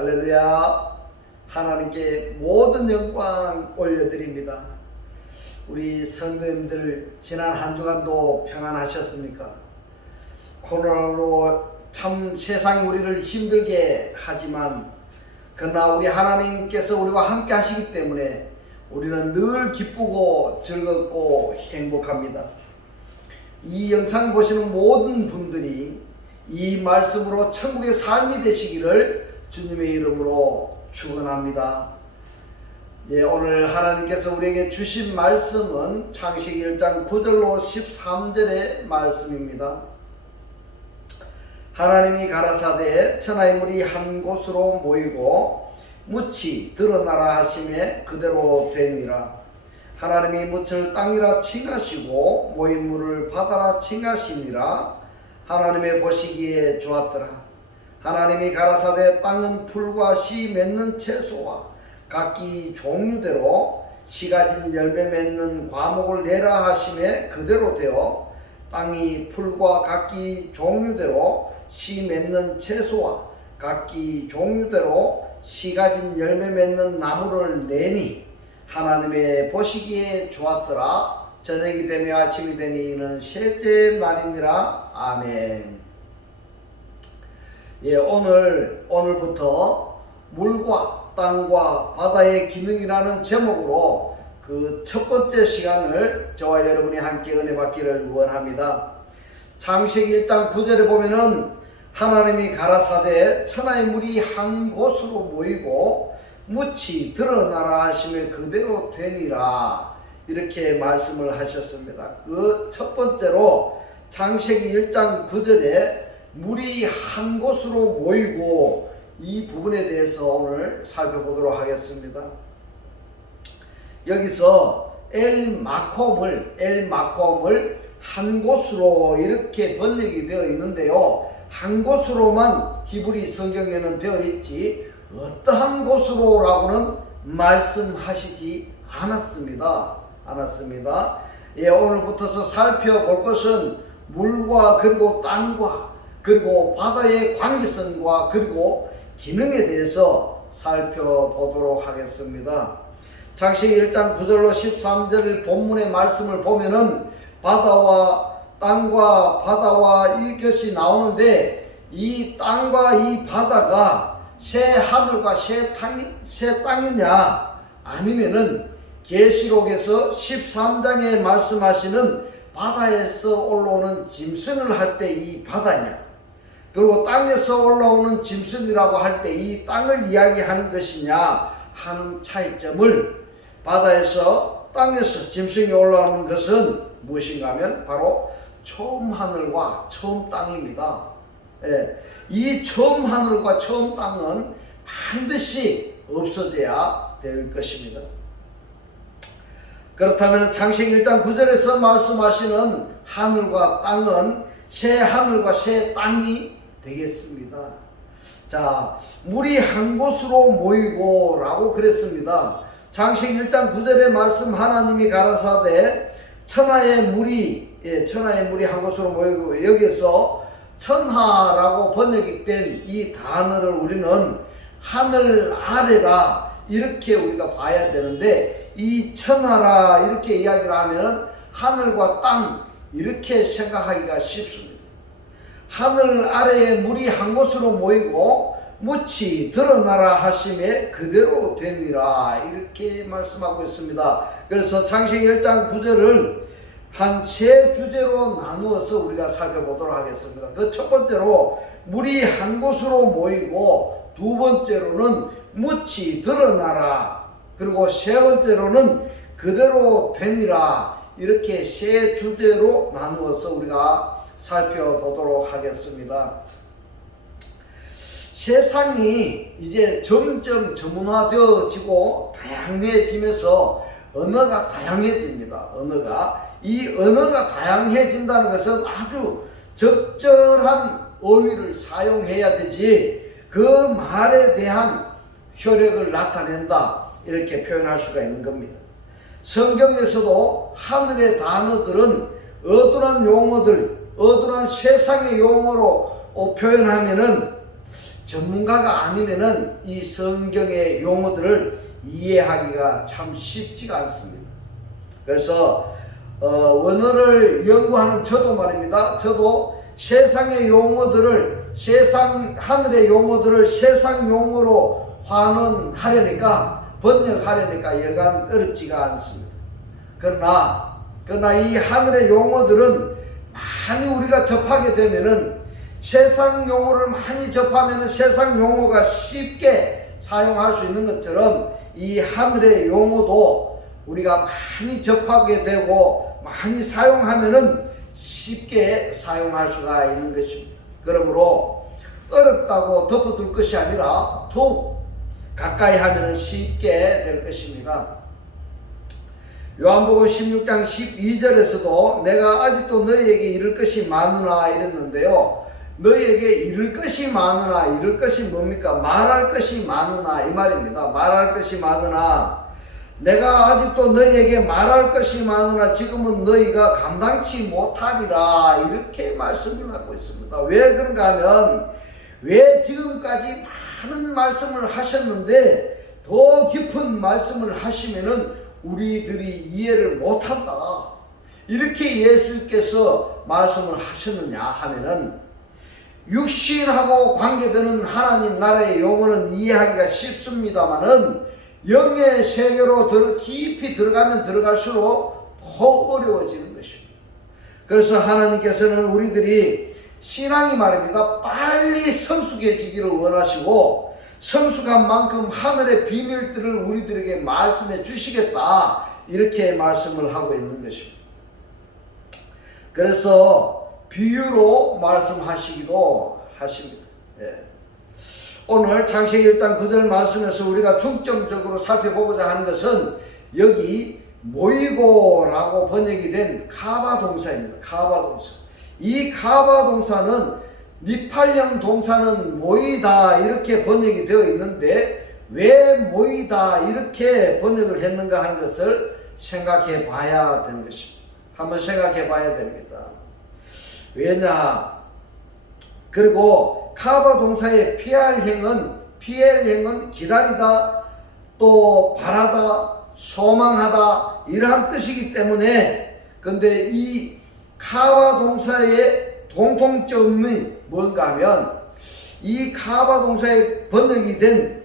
할렐루야. 하나님께 모든 영광 올려드립니다. 우리 성도님들 지난 한 주간도 평안하셨습니까? 코로나로 참 세상이 우리를 힘들게 하지만 그러나 우리 하나님께서 우리와 함께 하시기 때문에 우리는 늘 기쁘고 즐겁고 행복합니다. 이 영상 보시는 모든 분들이 이 말씀으로 천국의 삶이 되시기를 주님의 이름으로 축원합니다. 오늘 하나님께서 우리에게 주신 말씀은 창세기 1장 9절로 13절의 말씀입니다. 하나님이 가라사대 천하의 물이 한 곳으로 모이고 묻이 드러나라 하심에 그대로 되니라. 하나님이 묻을 땅이라 칭하시고 모인 물을 바다라 칭하시니라. 하나님의 보시기에 좋았더라. 하나님이 가라사대 땅은 풀과 씨 맺는 채소와 각기 종류대로 씨 가진 열매 맺는 과목을 내라 하심에 그대로 되어 땅이 풀과 각기 종류대로 씨 맺는 채소와 각기 종류대로 씨 가진 열매 맺는 나무를 내니 하나님의 보시기에 좋았더라. 저녁이 되며 아침이 되니 이는 셋째 날이니라. 아멘. 오늘부터 물과 땅과 바다의 기능이라는 제목으로 그 첫 번째 시간을 저와 여러분이 함께 은혜 받기를 원합니다. 창세기 1장 9절에 보면은 하나님이 가라사대 천하의 물이 한 곳으로 모이고 묻이 드러나라 하시며 그대로 되니라 이렇게 말씀을 하셨습니다. 그 첫 번째로 창세기 1장 9절에 물이 한 곳으로 모이고 이 부분에 대해서 오늘 살펴보도록 하겠습니다. 여기서 엘마콤을 한 곳으로 이렇게 번역이 되어 있는데요. 한 곳으로만 히브리 성경에는 되어 있지 어떠한 곳으로라고는 말씀하시지 않았습니다. 오늘부터서 살펴볼 것은 물과 그리고 땅과 그리고 바다의 관계성과 그리고 기능에 대해서 살펴보도록 하겠습니다. 창세기 1장 9절로 13절 본문의 말씀을 보면은 바다와 땅과 바다와 이것이 나오는데 이 땅과 이 바다가 새 하늘과 새 땅이냐 아니면은 계시록에서 13장에 말씀하시는 바다에서 올라오는 짐승을 할 때 이 바다냐 그리고 땅에서 올라오는 짐승이라고 할 때 이 땅을 이야기하는 것이냐 하는 차이점을 바다에서 땅에서 짐승이 올라오는 것은 무엇인가 하면 바로 처음 하늘과 처음 땅입니다. 이 처음 하늘과 처음 땅은 반드시 없어져야 될 것입니다. 그렇다면 창세기 1장 9절에서 말씀하시는 하늘과 땅은 새 하늘과 새 땅이 되겠습니다. 자, 물이 한 곳으로 모이고 라고 그랬습니다. 창세기 1장 9절의 말씀 하나님이 가라사대 천하의 물이 한 곳으로 모이고 여기서 천하라고 번역이 된 이 단어를 우리는 하늘 아래라 이렇게 우리가 봐야 되는데 이 천하라 이렇게 이야기를 하면 하늘과 땅 이렇게 생각하기가 쉽습니다. 하늘 아래에 물이 한 곳으로 모이고 묻이 드러나라 하심에 그대로 되니라 이렇게 말씀하고 있습니다. 그래서 창세기 1장 9절을 한 세 주제로 나누어서 우리가 살펴보도록 하겠습니다. 그 첫 번째로 물이 한 곳으로 모이고 두 번째로는 묻이 드러나라 그리고 세 번째로는 그대로 되니라 이렇게 세 주제로 나누어서 우리가 살펴보도록 하겠습니다. 세상이 이제 점점 전문화되어지고 다양해지면서 언어가 다양해집니다. 이 언어가 다양해진다는 것은 아주 적절한 어휘를 사용해야 되지 그 말에 대한 효력을 나타낸다 이렇게 표현할 수가 있는 겁니다. 성경에서도 하늘의 단어들은 어떠한 용어들 어떠한 세상의 용어로 표현하면은 전문가가 아니면은 이 성경의 용어들을 이해하기가 참 쉽지가 않습니다. 그래서 원어를 연구하는 저도 말입니다. 저도 세상의 용어들을 하늘의 용어들을 세상 용어로 환원하려니까 번역하려니까 여간 어렵지가 않습니다. 그러나 이 하늘의 용어들은 많이 우리가 접하게 되면은 세상 용어를 많이 접하면은 세상 용어가 쉽게 사용할 수 있는 것처럼 이 하늘의 용어도 우리가 많이 접하게 되고 많이 사용하면은 쉽게 사용할 수가 있는 것입니다. 그러므로 어렵다고 덮어둘 것이 아니라 더욱 가까이 하면은 쉽게 될 것입니다. 요한복음 16장 12절에서도 내가 아직도 너희에게 이를 것이 많으나 이랬는데요. 너희에게 이를 것이 많으나, 이를 것이 뭡니까? 말할 것이 많으나 이 말입니다. 말할 것이 많으나, 내가 아직도 너희에게 말할 것이 많으나 지금은 너희가 감당치 못하리라, 이렇게 말씀을 하고 있습니다. 왜 그런가 하면, 왜 지금까지 많은 말씀을 하셨는데 더 깊은 말씀을 하시면은 우리들이 이해를 못한다, 이렇게 예수께서 말씀을 하셨느냐 하면은, 육신하고 관계되는 하나님 나라의 용어는 이해하기가 쉽습니다만은 영의 세계로 깊이 들어가면 들어갈수록 더 어려워지는 것입니다. 그래서 하나님께서는 우리들이 신앙이 말입니다, 빨리 성숙해지기를 원하시고 성숙한 만큼 하늘의 비밀들을 우리들에게 말씀해 주시겠다, 이렇게 말씀을 하고 있는 것입니다. 그래서 비유로 말씀하시기도 하십니다. 예. 오늘 창세기 1장 9절 말씀에서 우리가 중점적으로 살펴보고자 하는 것은 여기 모이고라고 번역이 된 카바 동사입니다. 카바 동사. 이 카바 동사는 니팔령 동사는 모이다 이렇게 번역이 되어 있는데 왜 모이다 이렇게 번역을 했는가 하는 것을 생각해 봐야 되는 것입니다. 한번 생각해 봐야 됩니다. 왜냐? 그리고 카바 동사의 PL형은 기다리다, 또 바라다, 소망하다 이러한 뜻이기 때문에, 근데 이 카바 동사의 공통점이 뭔가 하면 이 카바 동사의 번역이 된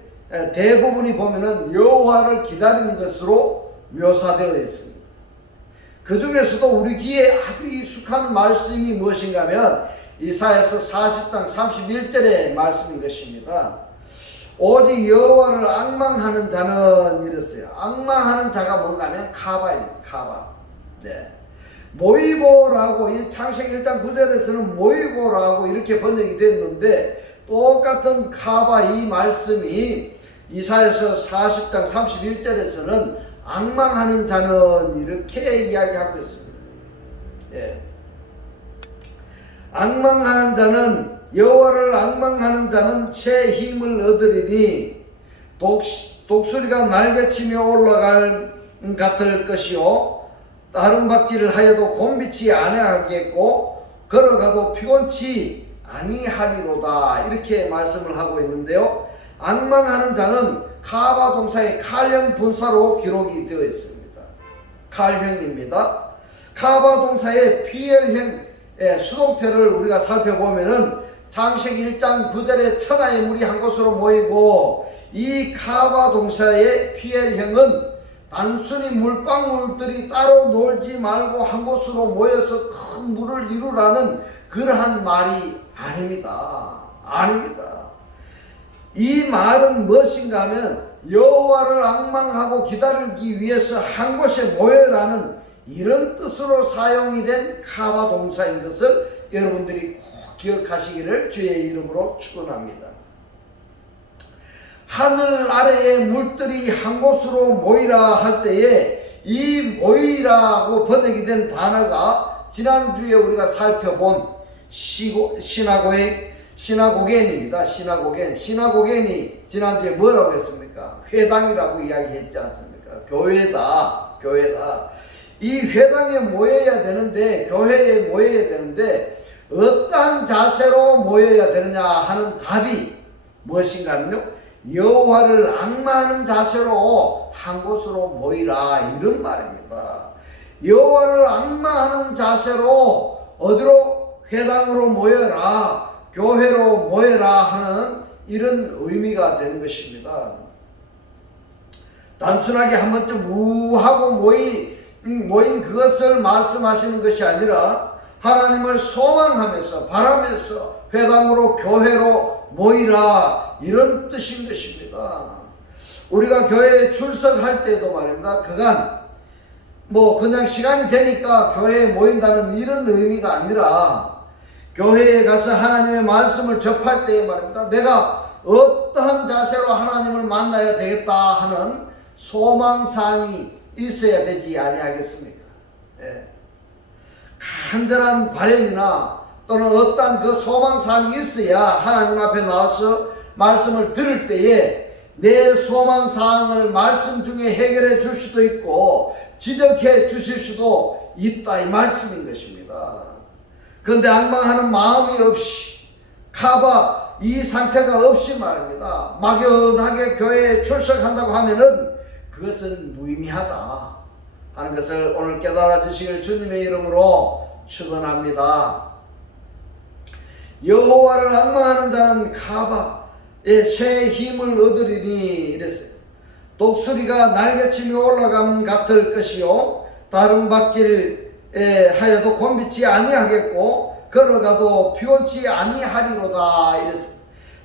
대부분이 보면은 여호와를 기다리는 것으로 묘사되어 있습니다. 그 중에서도 우리 귀에 아주 익숙한 말씀이 무엇인가 하면 이사야서 40장 31절의 말씀인 것입니다. 오직 여호와를 앙망하는 자는 이랬어요. 앙망하는 자가 뭔가 하면 카바입니다. 카바. 네. 모이고라고, 이 창세기 1장 9절에서는 모이고라고 이렇게 번역이 됐는데 똑같은 카바 이 말씀이 이사야서 40장 31절에서는 앙망하는 자는 이렇게 이야기하고 있습니다. 예. 앙망하는 자는, 여호와를 앙망하는 자는 새 힘을 얻으리니 독수리가 날개치며 올라갈 같을 것이요 다른 박질을 하여도 곤비치 아니하겠고 걸어가도 피곤치 아니하리로다, 이렇게 말씀을 하고 있는데요. 앙망하는 자는 카바 동사의 칼형 분사로 기록이 되어 있습니다. 칼형입니다. 카바 동사의 PL형의 수동태를 우리가 살펴보면은 창세기 1장 9절에 천하의 물이 한 곳으로 모이고, 이 카바 동사의 PL형은 단순히 물방울들이 따로 놀지 말고 한 곳으로 모여서 큰 물을 이루라는 그러한 말이 아닙니다. 아닙니다. 이 말은 무엇인가 하면 여호와를 앙망하고 기다리기 위해서 한 곳에 모여라는 이런 뜻으로 사용이 된 카바 동사인 것을 여러분들이 꼭 기억하시기를 주의 이름으로 축원합니다. 하늘 아래의 물들이 한 곳으로 모이라 할 때에 이 모이라고 번역이 된 단어가 지난주에 우리가 살펴본 시나고겐입니다. 시나고겐이 지난주에 뭐라고 했습니까? 회당이라고 이야기했지 않습니까? 교회다. 이 회당에 모여야 되는데, 교회에 모여야 되는데 어떠한 자세로 모여야 되느냐 하는 답이 무엇인가 하면요, 여호와를 앙마하는 자세로 한 곳으로 모이라, 이런 말입니다. 여호와를 앙마하는 자세로 어디로? 회당으로 모여라, 교회로 모여라 하는 이런 의미가 되는 것입니다. 단순하게 한 번쯤 우하고 모인 그것을 말씀하시는 것이 아니라 하나님을 소망하면서 바라면서 회당으로 교회로 모이라, 이런 뜻인 것입니다. 우리가 교회에 출석할 때도 말입니다, 그간 그냥 시간이 되니까 교회에 모인다는 이런 의미가 아니라 교회에 가서 하나님의 말씀을 접할 때에 말입니다, 내가 어떠한 자세로 하나님을 만나야 되겠다 하는 소망사항이 있어야 되지 아니하겠습니까? 예. 간절한 바람이나 또는 어떠한 그 소망사항이 있어야 하나님 앞에 나와서 말씀을 들을 때에 내 소망사항을 말씀 중에 해결해 줄 수도 있고 지적해 주실 수도 있다, 이 말씀인 것입니다. 그런데 앙망하는 마음이 없이, 카바 이 상태가 없이 말입니다, 막연하게 교회에 출석한다고 하면은 그것은 무의미하다 하는 것을 오늘 깨달아 주시길 주님의 이름으로 축원합니다. 여호와를 앙망하는 자는 카바의 새 힘을 얻으리니 이랬어요. 독수리가 날개치며 올라감 같을 것이요, 다른 박질에 하여도 곤비치 아니하겠고 걸어가도 피곤치 아니하리로다, 이랬어요.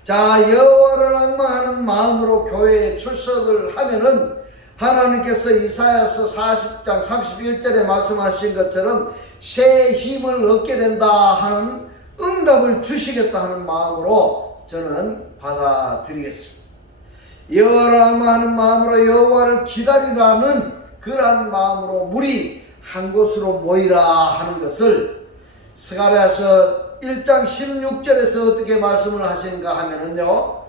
자, 여호와를 앙망하는 마음으로 교회에 출석을 하면은 하나님께서 이사야서 40장 31절에 말씀하신 것처럼 새 힘을 얻게 된다 하는 응답을 주시겠다 하는 마음으로 저는 받아들이겠습니다. 여호와를 앙망하는 마음으로 여호와를 기다리라는 그러한 마음으로 무리 한 곳으로 모이라 하는 것을 스가랴서 1장 16절에서 어떻게 말씀을 하시는가 하면은요,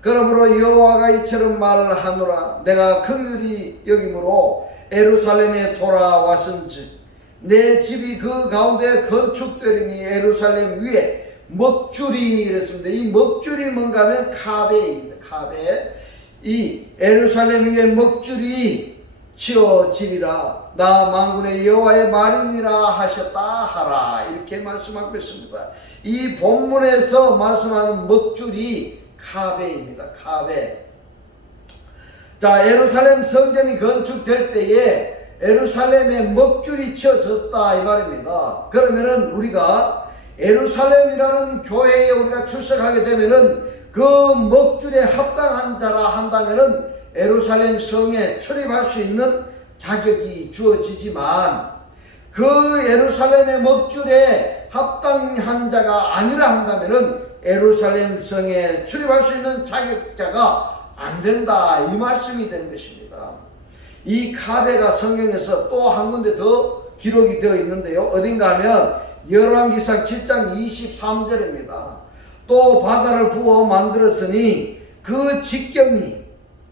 그러므로 여호와가 이처럼 말을 하노라, 내가 긍휼히 여김으로 예루살렘에 돌아왔은즉 내 집이 그 가운데 건축되리니 예루살렘 위에 먹줄이, 이랬습니다. 이 먹줄이 뭔가 하면 카베입니다. 카베. 이 예루살렘 위에 먹줄이 치어지리라, 나 만군의 여호와의 말이니라 하셨다 하라, 이렇게 말씀하고 있습니다. 이 본문에서 말씀하는 먹줄이 카베입니다. 카베. 자, 예루살렘 성전이 건축될 때에 예루살렘에 먹줄이 치어졌다, 이 말입니다. 그러면은 우리가 예루살렘이라는 교회에 우리가 출석하게 되면은 그 먹줄에 합당한 자라 한다면은 예루살렘 성에 출입할 수 있는 자격이 주어지지만, 그 예루살렘의 먹줄에 합당한 자가 아니라 한다면은 예루살렘 성에 출입할 수 있는 자격자가 안 된다, 이 말씀이 되는 것입니다. 이 카베가 성경에서 또 한 군데 더 기록이 되어 있는데요, 어딘가 하면 열왕기상 7장 23절입니다. 또 바다를 부어 만들었으니 그 직경이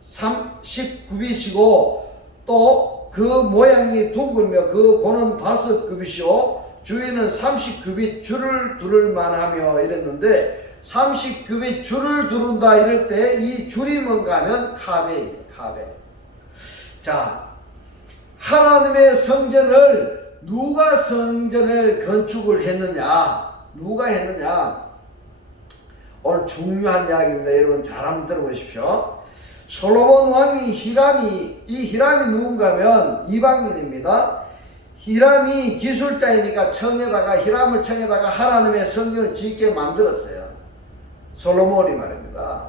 39빛이고 또 그 모양이 둥글며 그 고는 5규빗이요 주위는 30규빗 줄을 두를 만하며 이랬는데, 30규빗 줄을 두른다 이럴 때 이 줄이 뭔가 하면 카베입니다. 카베. 자, 하나님의 성전을 누가 성전을 건축을 했느냐, 누가 했느냐, 오늘 중요한 이야기입니다. 여러분 잘 한번 들어보십시오. 솔로몬 왕이 이 히람이 누군가 하면 이방인입니다. 히람이 기술자이니까 히람을 청에다가 하나님의 성전을 짓게 만들었어요. 솔로몬이 말입니다.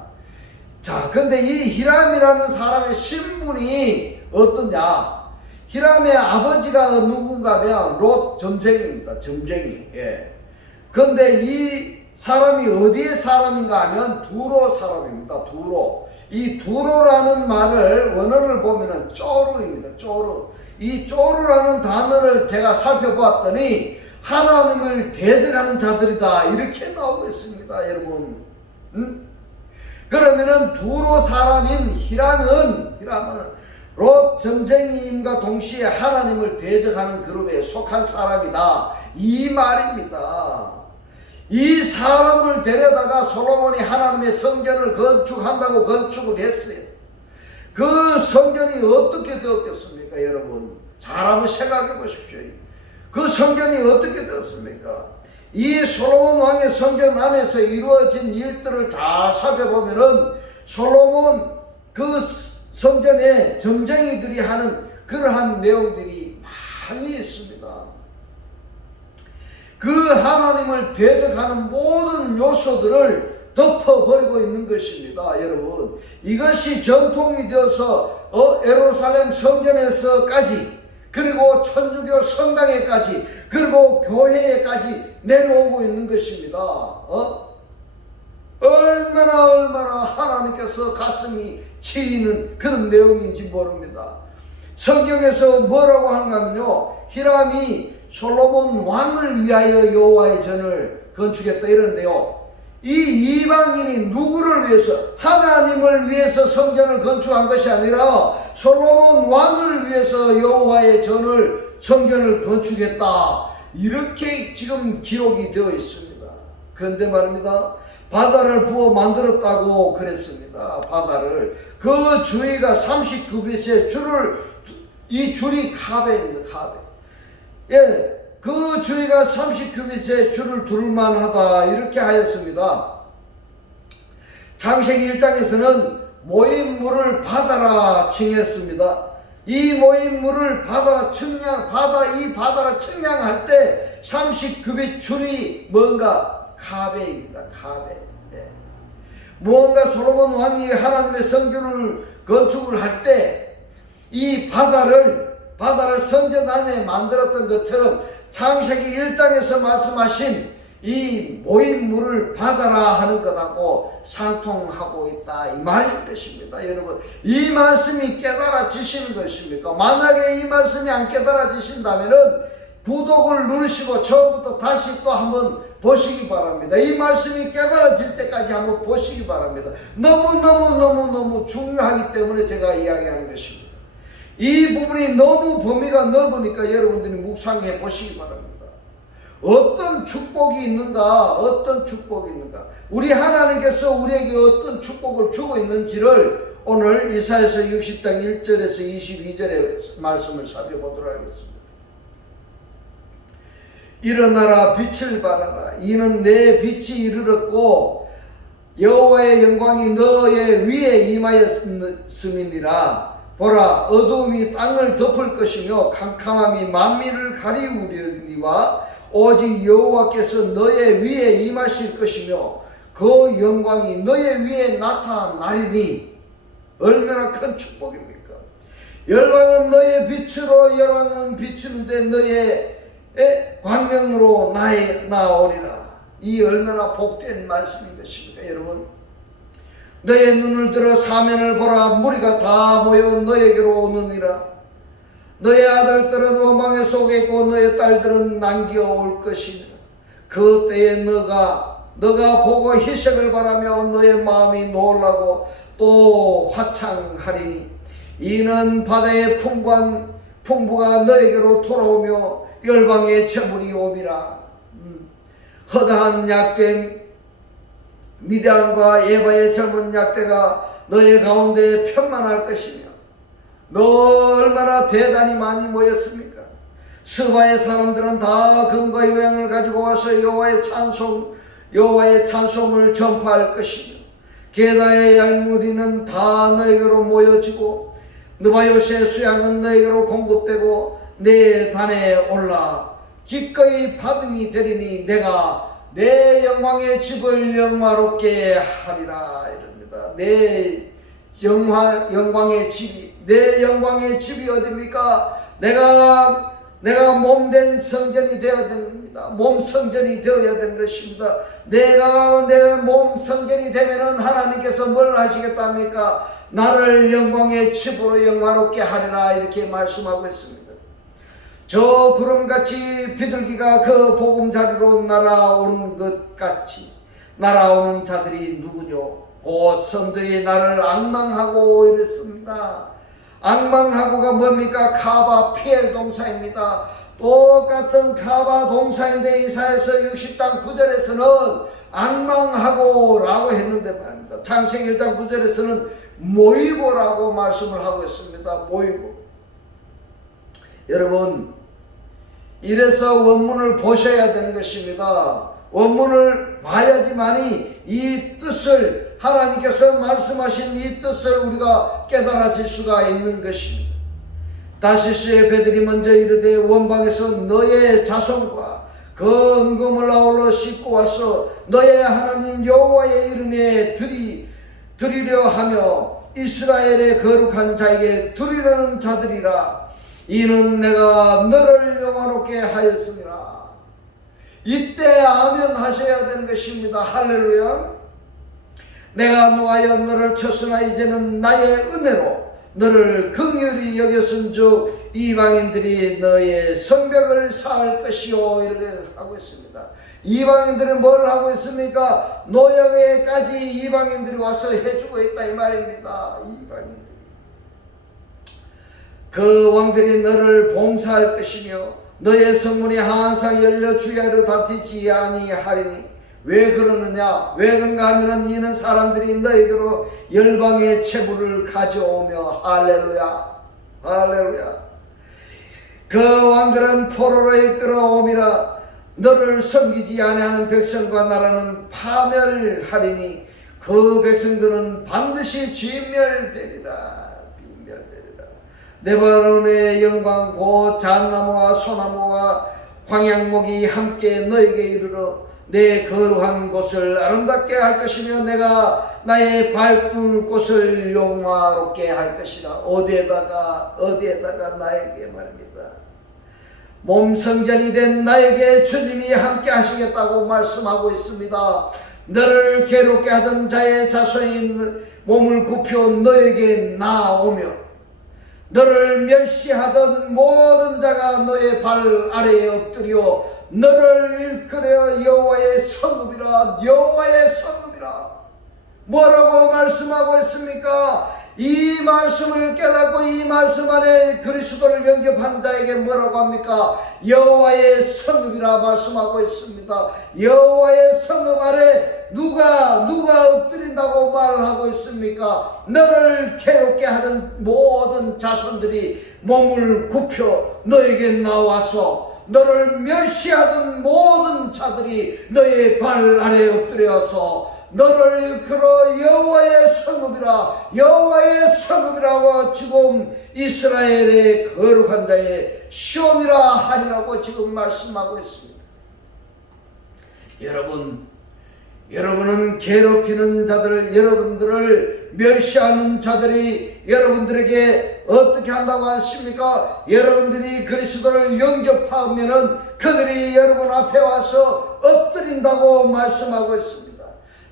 자, 근데 이 히람이라는 사람의 신분이 어떠냐? 히람의 아버지가 누군가 하면 롯 점쟁이입니다. 점쟁이. 예. 근데 이 사람이 어디의 사람인가 하면 두로 사람입니다. 두로. 이 두로라는 말을 원어를 보면은 쪼르입니다. 쪼르. 이 쪼르라는 단어를 제가 살펴보았더니 하나님을 대적하는 자들이다, 이렇게 나오고 있습니다, 여러분. 그러면은 두로 사람인 히람은 롯 점쟁이임과 동시에 하나님을 대적하는 그룹에 속한 사람이다, 이 말입니다. 이 사람을 데려다가 솔로몬이 하나님의 성전을 건축한다고 건축을 했어요. 그 성전이 어떻게 되었겠습니까, 여러분? 잘 한번 생각해 보십시오. 그 성전이 어떻게 되었습니까? 이 솔로몬 왕의 성전 안에서 이루어진 일들을 잘 살펴보면은 솔로몬 그 성전에 점쟁이들이 하는 그러한 내용들이 많이 있습니다. 그 하나님을 대적하는 모든 요소들을 덮어버리고 있는 것입니다, 여러분. 이것이 전통이 되어서 예루살렘 성전에서까지, 그리고 천주교 성당에까지, 그리고 교회에까지 내려오고 있는 것입니다. 얼마나 하나님께서 가슴이 치이는 그런 내용인지 모릅니다. 성경에서 뭐라고 하는가면요, 히람이 솔로몬 왕을 위하여 여호와의 전을 건축했다 이러는데요, 이 이방인이 누구를 위해서, 하나님을 위해서 성전을 건축한 것이 아니라 솔로몬 왕을 위해서 여호와의 전을, 성전을 건축했다, 이렇게 지금 기록이 되어 있습니다. 그런데 말입니다, 바다를 부어 만들었다고 그랬습니다. 바다를, 그 주위가 30규빗의 줄을, 이 줄이 카베입니다. 카베. 예, 그 주위가 30규빗의 줄을 둘만하다 이렇게 하였습니다. 창세기 1장에서는 모임물을 바다라 칭했습니다. 이 모임물을 바다라 이 바다라 측량할 때 30규빗 줄이 뭔가 카베입니다. 카베. 예. 무언가 솔로몬 왕이 하나님의 성전을 건축을 할 때 이 바다를 성전 안에 만들었던 것처럼 창세기 1장에서 말씀하신 이 모임물을 바다라 하는 것하고 상통하고 있다, 이 말인 것입니다. 여러분, 이 말씀이 깨달아지시는 것입니까? 만약에 이 말씀이 안 깨달아지신다면은 구독을 누르시고 처음부터 다시 또 한번 보시기 바랍니다. 이 말씀이 깨달아질 때까지 한번 보시기 바랍니다. 너무 중요하기 때문에 제가 이야기하는 것입니다. 이 부분이 너무 범위가 넓으니까 여러분들이 묵상해 보시기 바랍니다. 어떤 축복이 있는가, 어떤 축복이 있는가, 우리 하나님께서 우리에게 어떤 축복을 주고 있는지를 오늘 이사야서 60장 1절에서 22절의 말씀을 살펴보도록 하겠습니다. 일어나라, 빛을 발하라. 이는 내 빛이 이르렀고 여호와의 영광이 너의 위에 임하였음이니라. 보라, 어두움이 땅을 덮을 것이며 캄캄함이 만민을 가리우리니와 오직 여호와께서 너의 위에 임하실 것이며 그 영광이 너의 위에 나타나리니. 얼마나 큰 축복입니까? 열방은 너의 빛으로, 열방은 비추는데 너의 광명으로 나오리라. 이 얼마나 복된 말씀인 것입니까, 여러분? 너의 눈을 들어 사면을 보라. 무리가 다 모여 너에게로 오느니라. 너의 아들들은 원망의 속에 있고 너의 딸들은 남겨올 것이니라. 그 때에 너가 보고 희색을 바라며 너의 마음이 놀라고 또 화창하리니. 이는 바다의 풍부가 너에게로 돌아오며 열방의 재물이 오리라. 허다한 약된 미디안과 에바의 젊은 약대가 너의 가운데 편만할 것이며. 너 얼마나 대단히 많이 모였습니까? 스바의 사람들은 다 금과 요양을 가지고 와서 여호와의 찬송을 전파할 것이며 게다의 양무리는 다 너에게로 모여지고 느바요시의 수양은 너에게로 공급되고 내 단에 올라 기꺼이 받음이 되리니 내가 내 영광의 집을 영화롭게 하리라 이럽니다. 내 영광의 집이, 내 영광의 집이 어딥니까? 내가 몸된 성전이 되어야 됩니다. 몸 성전이 되어야 되는 것입니다. 내가 내 몸 성전이 되면은 하나님께서 뭘 하시겠답니까? 나를 영광의 집으로 영화롭게 하리라 이렇게 말씀하고 있습니다. 저 구름같이 비둘기가 그 보금자리로 날아오는 것 같이 날아오는 자들이 누구뇨? 곧 성들이 나를 앙망하고 이랬습니다. 앙망하고가 뭡니까? 카바 피엘 동사입니다. 똑같은 카바 동사인데 이사야서 60장 9절에서는 악망하고 라고 했는데 말입니다. 창세기 1장 9절에서는 모이고라고 말씀을 하고 있습니다. 모이고. 여러분, 이래서 원문을 보셔야 되는 것입니다. 원문을 봐야지만이 이 뜻을, 하나님께서 말씀하신 이 뜻을 우리가 깨달아질 수가 있는 것입니다. 다시스의 배들이 먼저 이르되 원방에서 너의 자손과 그 은금을 아울러 싣고 와서 너의 하나님 여호와의 이름에 드리려 하며 이스라엘의 거룩한 자에게 드리려는 자들이라. 이는 내가 너를 영화롭게 하였습니다. 이때 아멘 하셔야 되는 것입니다. 할렐루야. 내가 노하여 너를 쳤으나 이제는 나의 은혜로 너를 긍휼히 여겼은즉 이방인들이 너의 성벽을 쌓을 것이요 이렇게 하고 있습니다. 이방인들은 뭘 하고 있습니까? 노역에까지 이방인들이 와서 해주고 있다 이 말입니다. 이방인들이. 그 왕들이 너를 봉사할 것이며 너의 성문이 항상 열려 주야로 닫히지 아니하리니 왜 그러느냐? 왜 그런가 하면은 이는 사람들이 너에게로 열방의 채부를 가져오며 할렐루야 할렐루야. 그 왕들은 포로로 이끌어오미라. 너를 섬기지 아니하는 백성과 나라는 파멸하리니 그 백성들은 반드시 진멸되리라. 레바논의 영광 곧 잣나무와 소나무와 황양목이 함께 너에게 이르러 내 거룩한 곳을 아름답게 할 것이며 내가 나의 발둘 곳을 영화롭게 할 것이라. 어디에다가 나에게 말입니다. 몸 성전이 된 나에게 주님이 함께 하시겠다고 말씀하고 있습니다. 너를 괴롭게 하던 자의 자손인 몸을 굽혀 너에게 나오며 너를 멸시하던 모든 자가 너의 발 아래에 엎드려 너를 일컬어 여호와의 성읍이라. 여호와의 성읍이라. 뭐라고 말씀하고 있습니까? 이 말씀을 깨닫고 이 말씀 안에 그리스도를 영접한 자에게 뭐라고 합니까? 여호와의 성읍이라 말씀하고 있습니다. 여호와의 성읍 아래 누가 엎드린다고 말하고 있습니까? 너를 괴롭게 하는 모든 자손들이 몸을 굽혀 너에게 나와서 너를 멸시하던 모든 자들이 너의 발 아래 엎드려서 너를 일컬어 여호와의 성읍이라. 여호와의 성읍이라고 지금 이스라엘의 거룩한 자의 시온이라 하리라고 지금 말씀하고 있습니다. 여러분은 괴롭히는 자들, 여러분들을 멸시하는 자들이 여러분들에게 어떻게 한다고 하십니까? 여러분들이 그리스도를 영접하면은 그들이 여러분 앞에 와서 엎드린다고 말씀하고 있습니다.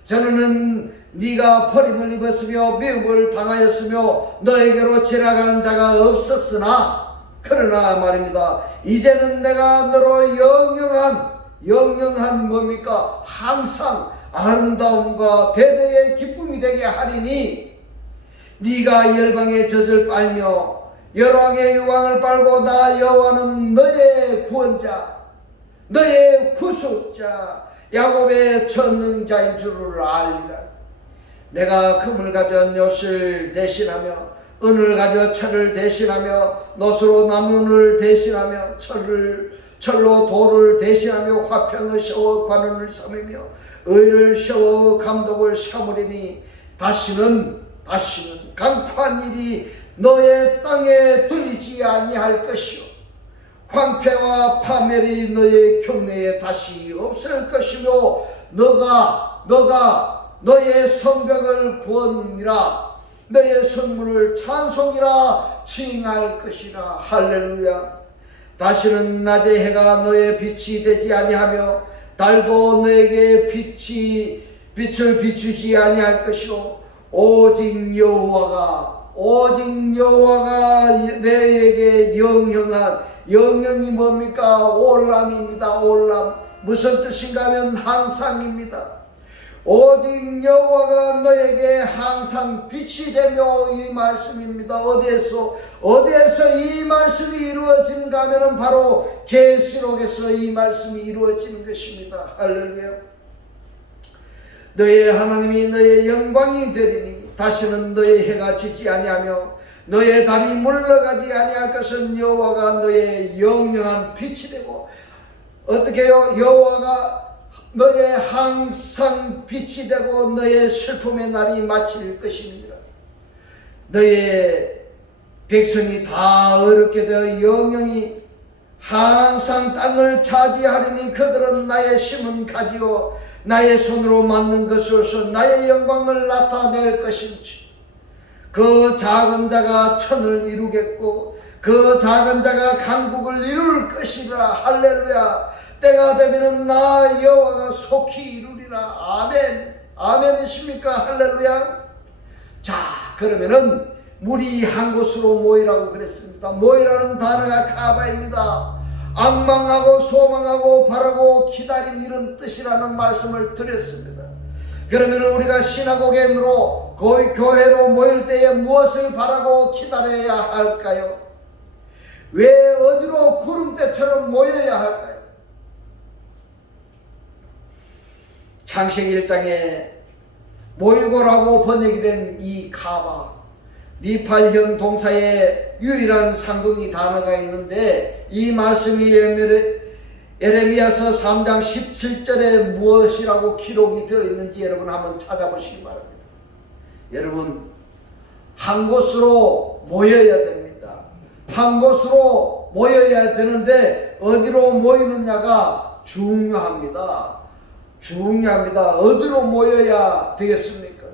저는 네가 버림을 입었으며 미움을 당하였으며 너에게로 지나가는 자가 없었으나 그러나 말입니다. 이제는 내가 너로 영영한 뭡니까? 항상 아름다움과 대대의 기쁨이 되게 하리니 네가 열방의 젖을 빨며 열왕의 유황을 빨고 나 여호와는 너의 구원자 너의 구속자 야곱의 전능자인 줄을 알리라. 내가 금을 가져 엿을 대신하며 은을 가져 철을 대신하며 놋으로 나무를 대신하며 철로 돌을 대신하며 화평을 세워 관원을 삼으며 의를 세워 감독을 삼으리니 다시는 강포한 일이 너의 땅에 들리지 아니할 것이요 황폐와 파멸이 너의 경내에 다시 없을 것이며 너가 너의 성벽을 구원이라 너의 성문을 찬송이라 칭할 것이라. 할렐루야. 다시는 낮에 해가 너의 빛이 되지 아니하며 달도 너에게 빛을 비추지 아니할 것이요 오직 여호와가 내게 영영이 뭡니까? 올람입니다. 올람 무슨 뜻인가 하면 항상입니다. 오직 여호와가 너에게 항상 빛이 되며, 이 말씀입니다. 어디에서 이 말씀이 이루어지는가 하면은 바로 계시록에서 이 말씀이 이루어지는 것입니다. 할렐루야. 너의 하나님이 너의 영광이 되리니 다시는 너의 해가 지지 아니하며 너의 달이 물러가지 아니할 것은 여호와가 너의 영영한 빛이 되고, 어떻게 해요? 여호와가 너의 항상 빛이 되고 너의 슬픔의 날이 마칠 것입니다. 너의 백성이 다 어렵게 되어 영영이 항상 땅을 차지하리니 그들은 나의 심은 가지요 나의 손으로 만든 것으로서 나의 영광을 나타낼 것인지. 그 작은 자가 천을 이루겠고 그 작은 자가 강국을 이룰 것이라. 할렐루야. 때가 되면은 나 여호와가 속히 이루리라. 아멘. 아멘이십니까? 할렐루야. 자, 그러면은 물이 한 곳으로 모이라고 그랬습니다. 모이라는 단어가 카바입니다. 앙망하고 소망하고 바라고 기다림, 이런 뜻이라는 말씀을 드렸습니다. 그러면 우리가 시나고게로 교회로 모일 때에 무엇을 바라고 기다려야 할까요? 왜 어디로 구름대처럼 모여야 할까요? 창세기 1장에 모이고라고 번역이 된 이 카바, 니팔형 동사의 유일한 상등이 단어가 있는데, 이 말씀이 에레미야서 3장 17절에 무엇이라고 기록이 되어 있는지 여러분 한번 찾아보시기 바랍니다. 여러분, 한 곳으로 모여야 됩니다. 한 곳으로 모여야 되는데 어디로 모이느냐가 중요합니다. 어디로 모여야 되겠습니까?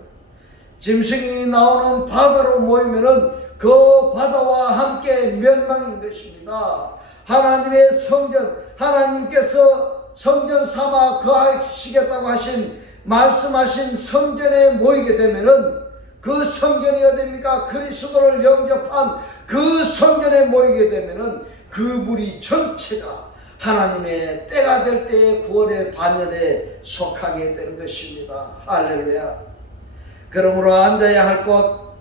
짐승이 나오는 바다로 모이면은 그 바다와 함께 멸망인 것입니다. 하나님의 성전, 하나님께서 성전 삼아 거하시겠다고 말씀하신 성전에 모이게 되면은, 그 성전이 어디입니까? 그리스도를 영접한 그 성전에 모이게 되면은 그 무리 전체가 하나님의 때가 될 때의 구원의 반열에 속하게 되는 것입니다. 할렐루야. 그러므로 앉아야 할 곳,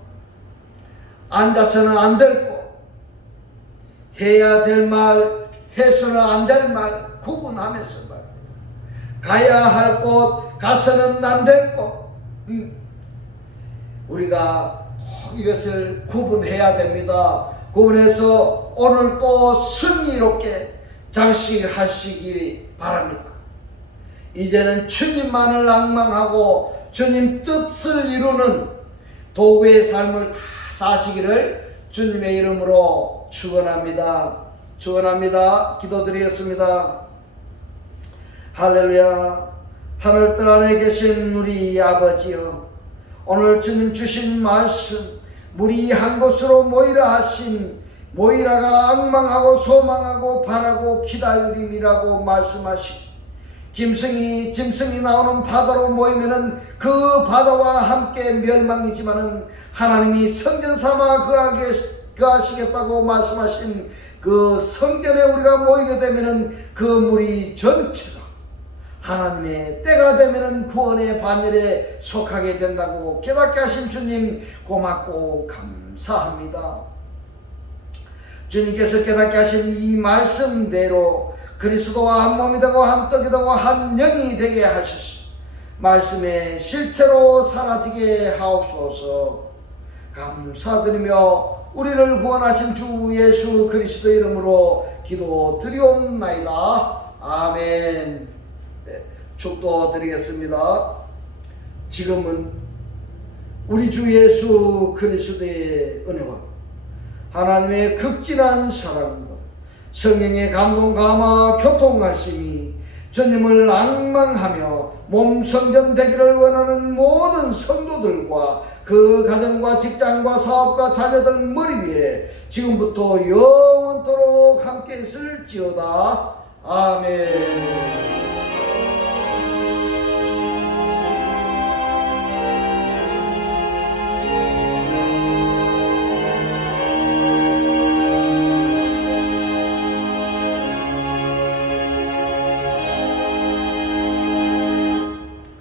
앉아서는 안 될 곳, 해야 될 말, 해서는 안 될 말 구분하면서 말입니다. 가야 할 곳, 가서는 안 될 곳, 우리가 꼭 이것을 구분해야 됩니다. 구분해서 오늘 또 승리롭게 장식하시기 바랍니다. 이제는 주님만을 앙망하고 주님 뜻을 이루는 도구의 삶을 다 사시기를 주님의 이름으로 축원합니다. 기도드리겠습니다. 할렐루야. 하늘뜰 안에 계신 우리 아버지여, 오늘 주님 주신 말씀, 우리 한 곳으로 모이라 하신, 모이라가 앙망하고 소망하고 바라고 기다림이라고 말씀하시고, 짐승이 나오는 바다로 모이면은 그 바다와 함께 멸망이지만은 하나님이 성전 삼아 거하시겠다고 말씀하신 그 성전에 우리가 모이게 되면은 그 무리 전체가 하나님의 때가 되면은 구원의 반열에 속하게 된다고 깨닫게 하신 주님 고맙고 감사합니다. 주님께서 깨닫게 하신 이 말씀대로 그리스도와 한 몸이 되고 한 떡이 되고 한 영이 되게 하셔서 말씀의 실체로 사라지게 하옵소서. 감사드리며 우리를 구원하신 주 예수 그리스도 이름으로 기도드리옵나이다. 아멘. 네, 축도드리겠습니다. 지금은 우리 주 예수 그리스도의 은혜와 하나님의 극진한 사랑과 성령의 감동 감화 교통하심이 주님을 앙망하며 몸 성전 되기를 원하는 모든 성도들과 그 가정과 직장과 사업과 자녀들 머리 위에 지금부터 영원토록 함께 있을지어다. 아멘.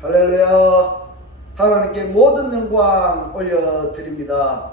할렐루야. 모든 영광 올려드립니다.